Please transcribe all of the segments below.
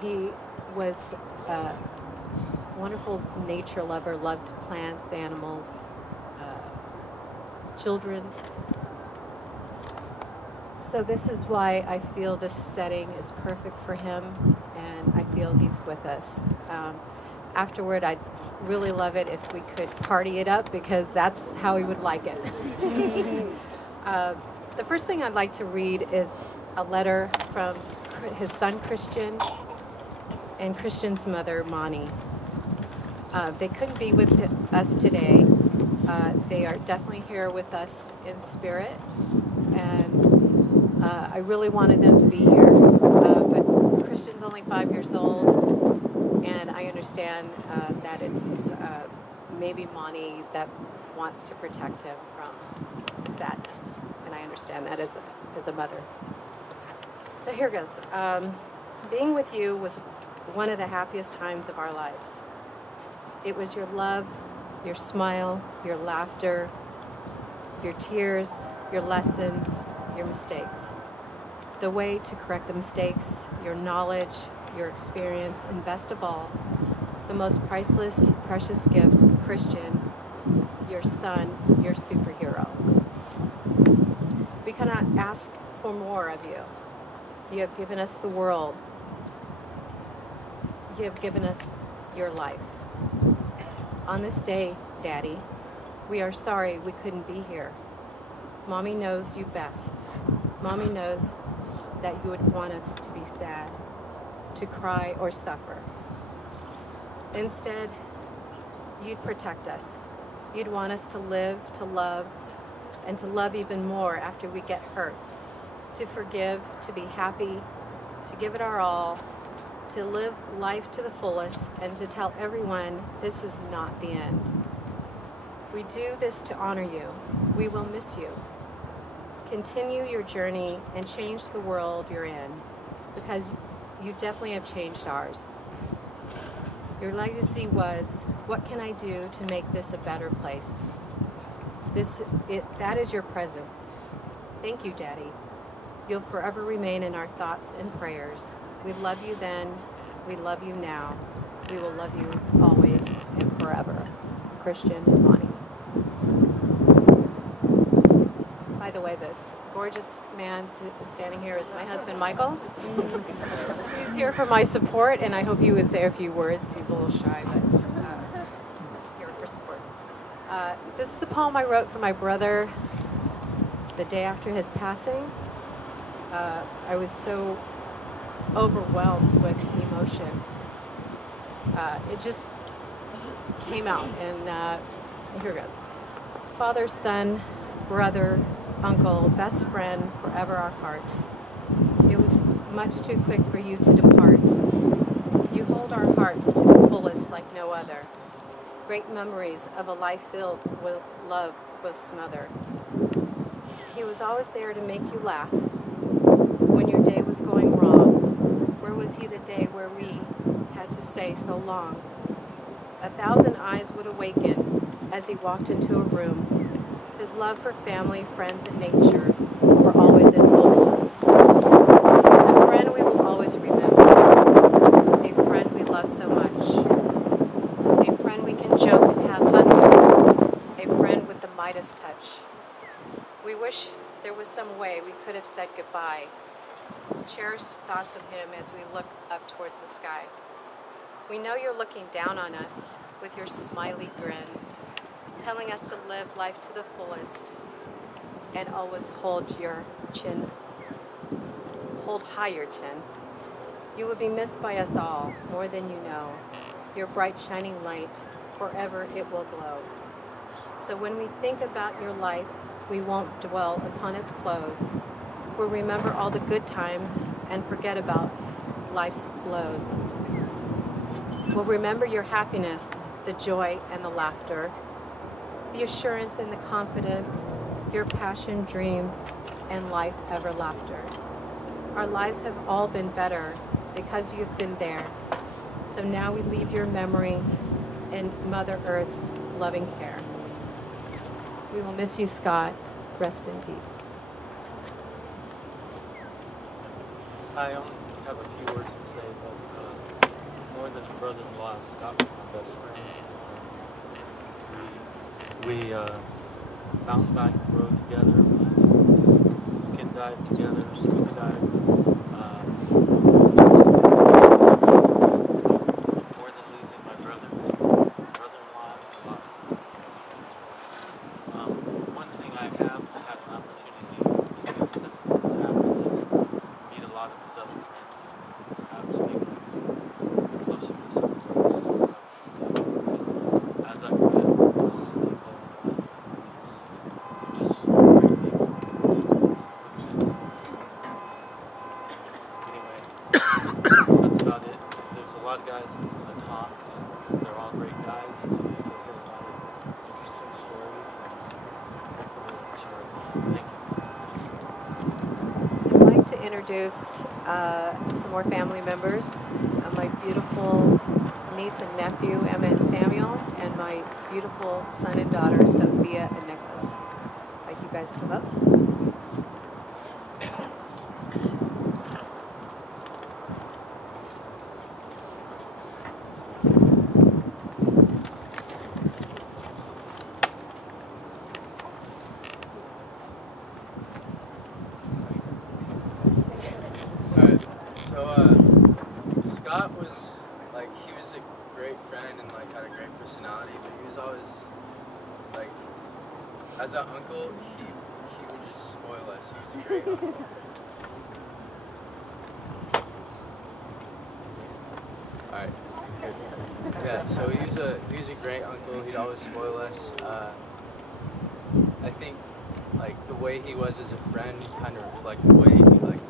He was a wonderful nature lover, loved plants, animals, children. So this is why I feel this setting is perfect for him, and I feel he's with us. Afterward, I'd really love it if we could party it up, because that's how he would like it. The first thing I'd like to read is a letter from his son Christian and Christian's mother Monty. They couldn't be with us today. They are definitely here with us in spirit, and I really wanted them to be here, but Christian's only 5 years old, and I understand that it's maybe Monty that wants to protect him from the sadness, and I understand that as a mother. So here goes. Being with you was one of the happiest times of our lives. It was your love, your smile, your laughter, your tears, your lessons, your mistakes. The way to correct the mistakes, your knowledge, your experience, and best of all, the most priceless, precious gift, Christian, your son, your superhero. We cannot ask for more of you. You have given us the world. You have given us your life. On this day, Daddy, we are sorry we couldn't be here. Mommy knows you best. Mommy knows that you would want us to be sad, to cry or suffer. Instead, you'd protect us. You'd want us to live, to love, and to love even more after we get hurt, to forgive, to be happy, to give it our all, to live life to the fullest, and to tell everyone this is not the end. We do this to honor you. We will miss you. Continue your journey and change the world you're in, because you definitely have changed ours. Your legacy was, what can I do to make this a better place? That is your presence. Thank you, Daddy. You'll forever remain in our thoughts and prayers. We love you then. We love you now. We will love you always and forever. Christian and Monty. By the way, this gorgeous man standing here is my husband, Michael. He's here for my support, and I hope he would say a few words. He's a little shy, but here for support. This is a poem I wrote for my brother the day after his passing. I was so overwhelmed with emotion. It just came out, and here it goes. Father, son, brother, uncle, best friend, forever our heart. It was much too quick for you to depart. You hold our hearts to the fullest like no other. Great memories of a life filled with love will smother. He was always there to make you laugh when your day was going wrong. Where was he the day where we had to say so long? 1,000 eyes would awaken as he walked into a room. His love for family, friends, and nature were always in full bloom. As a friend we will always remember, a friend we love so much, a friend we can joke and have fun with, a friend with the Midas touch. We wish there was some way we could have said goodbye. Cherished thoughts of him as we look up towards the sky. We know you're looking down on us with your smiley grin, telling us to live life to the fullest and always hold your chin, hold high your chin. You will be missed by us all more than you know. Your bright shining light, forever it will glow. So when we think about your life, we won't dwell upon its close. We'll remember all the good times and forget about life's blows. We'll remember your happiness, the joy and the laughter, the assurance and the confidence, your passion, dreams, and life ever laughter. Our lives have all been better because you've been there. So now we leave your memory in Mother Earth's loving care. We will miss you, Scott. Rest in peace. Hi, have a few words to say, but more than a brother-in-law, Scott was my best friend. We mountain bike rode together, skin dive together, scuba dive. It's just more than losing my brother-in-law, I lost some best friends. One thing I have had an opportunity to do since this has happened is meet a lot of his other friends and perhaps maybe be closer to some of those friends. Because as I've met some of the people in the last couple of weeks, they're just great people. Looking at some of the so, anyway, that's about it. There's a lot of guys that's going to talk, and they're all great guys, and I think you'll hear a lot of interesting stories, and hopefully it'll share it. Thank you. I'd like to introduce some more family members. My beautiful niece and nephew, Emma and Samuel, and my beautiful son and daughter, Sophia and Nicholas. I'd like you guys to come up. Alright, so Scott was like, he was a great friend and like had a great personality, but he was always like, as an uncle, he would just spoil us. He was a great uncle. Alright, good. Yeah, so he was a great uncle. He'd always spoil us. I think like the way he was as a friend kind of reflected the way he like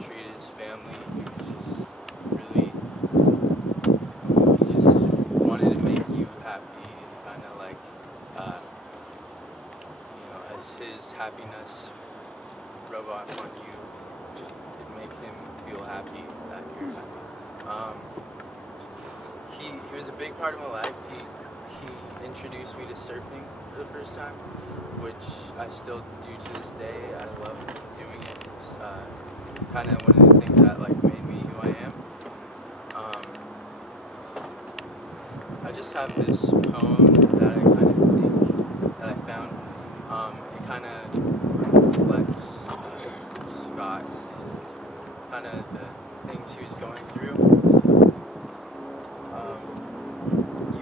treated his family. He was just really, he just wanted to make you happy and kind of like, you know, as his happiness rub off on you, it make him feel happy that you're happy. He was a big part of my life. He introduced me to surfing for the first time, which I still do to this day. I love doing it. It's kind of one of the things that like made me who I am. I just have this poem that I kind of think that I found. It kind of reflects Scott and kind of the things he was going through.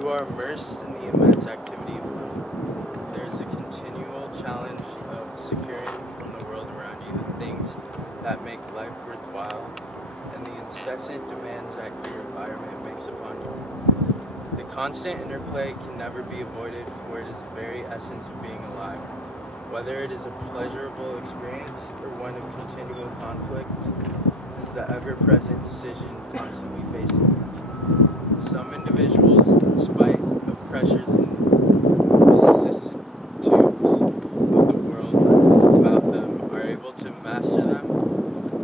You are immersed in the immense activity of life. There is a continual challenge of securing from the world around you the things that make life worthwhile, and the incessant demands that your environment makes upon you. The constant interplay can never be avoided, for it is the very essence of being alive. Whether it is a pleasurable experience or one of continual conflict, is the ever-present decision constantly facing you. Some individuals, in spite of pressures and vicissitudes of the world about them, are able to master them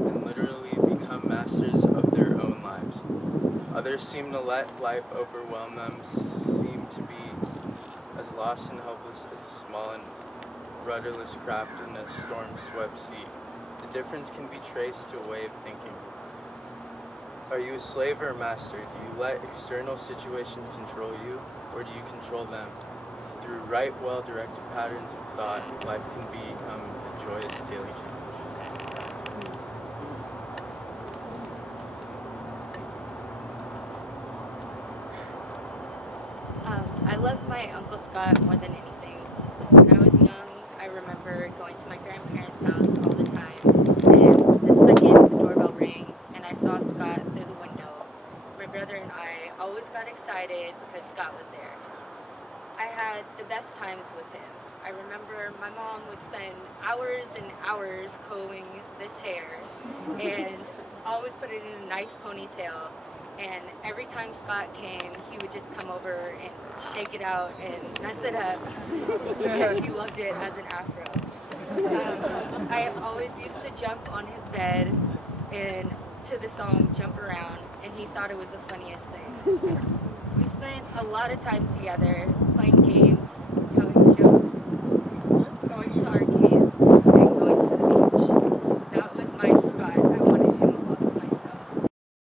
and literally become masters of their own lives. Others seem to let life overwhelm them, seem to be as lost and helpless as a small and rudderless craft in a storm-swept sea. The difference can be traced to a way of thinking. Are you a slave or a master? Do you let external situations control you, or do you control them? Through right, well-directed patterns of thought, life can become a joyous daily challenge. I love my Uncle Scott more than anything. When I was young, I remember going to my grandparents' house all the time, and the second the doorbell rang and I saw Scott through the window, my brother and I always got excited because Scott was there. I had the best times with him. I remember my mom would spend hours and hours combing this hair and always put it in a nice ponytail. And every time Scott came, he would just come over and shake it out and mess it up because he loved it as an afro. I always used to jump on his bed and to the song Jump Around, and he thought it was the funniest thing. We spent a lot of time together playing games